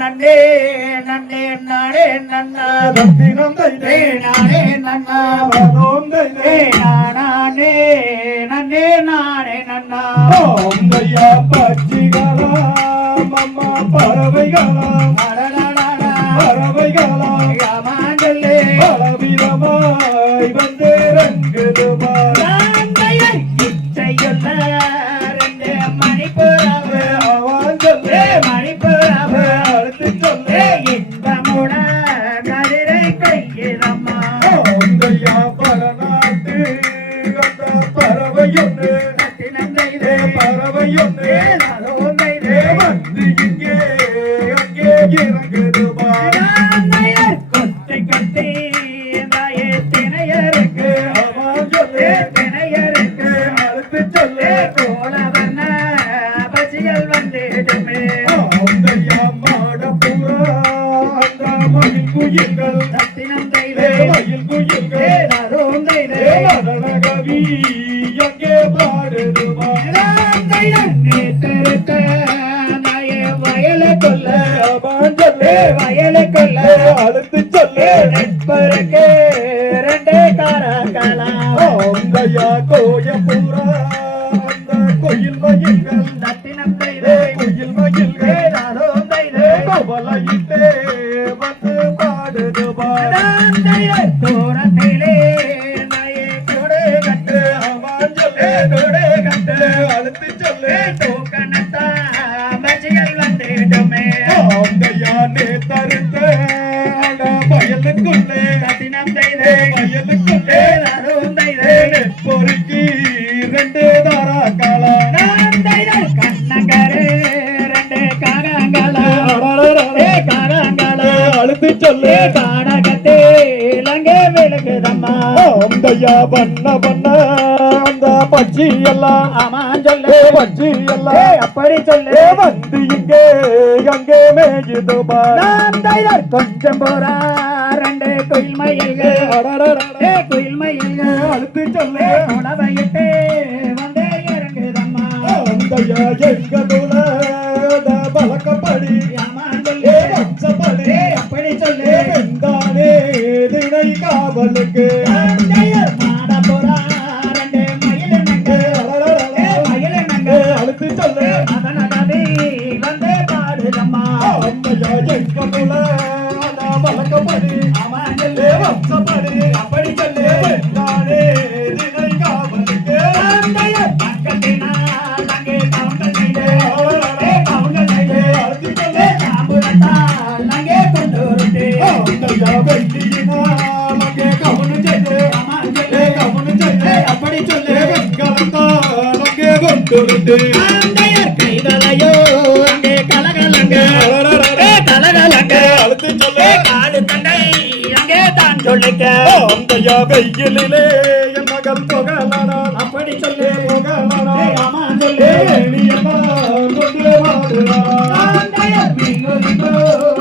நன்னே நன்னே நானே நன்னா பத்தினம் தைதே நானே நன்னா பதோம் தைதே நானே நன்னே நானே நன்னா ஓம் தையா பச்சிகளா மம்மா பறவைகளா பறவைகளா யாமாண்டல்லே பலவிதமாய் வந்தே ரங்குதுமா வயலை கொல்ல அழுத்து சொல்லு நட்பருக்கு ரெண்டு காரங்களா தையா கோய பூரா அந்த கோயில் மயில்கள் நத்தினம் தைதே கோயில் மயில்கள் நானும் தைதே கவலையிட்டே வந்து பாடுதுமா தூரத்திலே நாயே கொடு கட்டு அவன் சொல்லு கொடு கட்டு அழுத்து சொல்லு தூக்கணத்தா மச்சிகள் வந்துடுமே தையானே தருத்த வயலுக்குள்ளே நத்தினம் தைதே வயலுக்குள்ளே நானும் தைதே பொறுக்கி ரெண்டு தாரா காலா நான் தைதே கண்ணங்கரே ரெண்டு காரங்களா காரங்களா அழுத்து சொல்லு காணகத்தே லங்கே விழுகுதம்மா தையா பண்ண பண்ண அந்த பச்சி எல்லாம் ஆமா சொல்லு பச்சி எல்லாம் அப்படி சொல்லு வந்து இங்கே அங்கே மேயுதுமா நான் தைதர் கொஞ்சம் போறா ரெண்டு குயில் மயில்கள் குயில் மயில்கள் அழுத்து சொல்லு உணவையிட்டு வந்தே இறங்குதம்மா தையா எங்கதுல பழக்கப்படி சொல்லு வம்சப்படி அப்படி சொல்லு வெந்தானே திணை காவலுக்கு மாட போறா ரெண்டு மயிலினங்க மயிலினங்க அழுத்து சொல்லு அதனதே வந்து பாடுதம்மா அம்மையா எங்கதுல பழக்கப்படி வம்சப்படி அப்படி சொல்லு வெந்தானே திணை காவலுக்கு பக்கத்தினா அங்கே கவுண்டர் செய்து கவுண்டர் செய்து அழுத்து சொல்லு சாம்புரத்தா அங்கே கொண்டு வருது வெள்ளியினா அங்கே கவுனு செய்து கவுனு செய்து அப்படி சொல்லு வெங்கலத்தா அங்கே கொண்டு வருது கைதலையோ அங்கே கலகலங்க கலகலங்க அழுத்து சொல்லு காடு தண்டை அங்கே தான் சொல்லிக்க அந்தையா வெயிலிலே என் மகள் புகழனா அப்படி சொல்லு புகழனா ஆமா சொல்லு எளியெல்லாம் கொண்டு வாடுறா அந்தையா வீங்கோ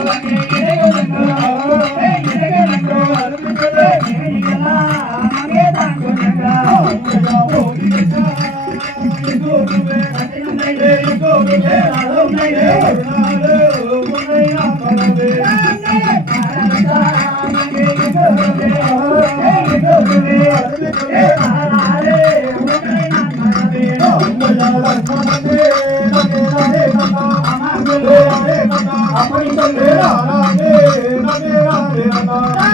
அங்கே இறையோ இறையோ அழுத்து சொல்லு எளியெல்லாம் அங்கே தான் சொல்லிக்க அந்தையா ஓடிச்சா கோருவே அந்தையா கோருவே அலோமையே நாளே உன்னை ஆமரவே அந்தையா காரதா அங்கே கோருவே கோருவே அழுத்து சொல்லு நாளே உன்னை ஆமரவே அந்தையா லக்ஷ்மணே நகே நகே நகா அமரவே நகா அப்படி சொல்லு நாளே நகே நகே நகா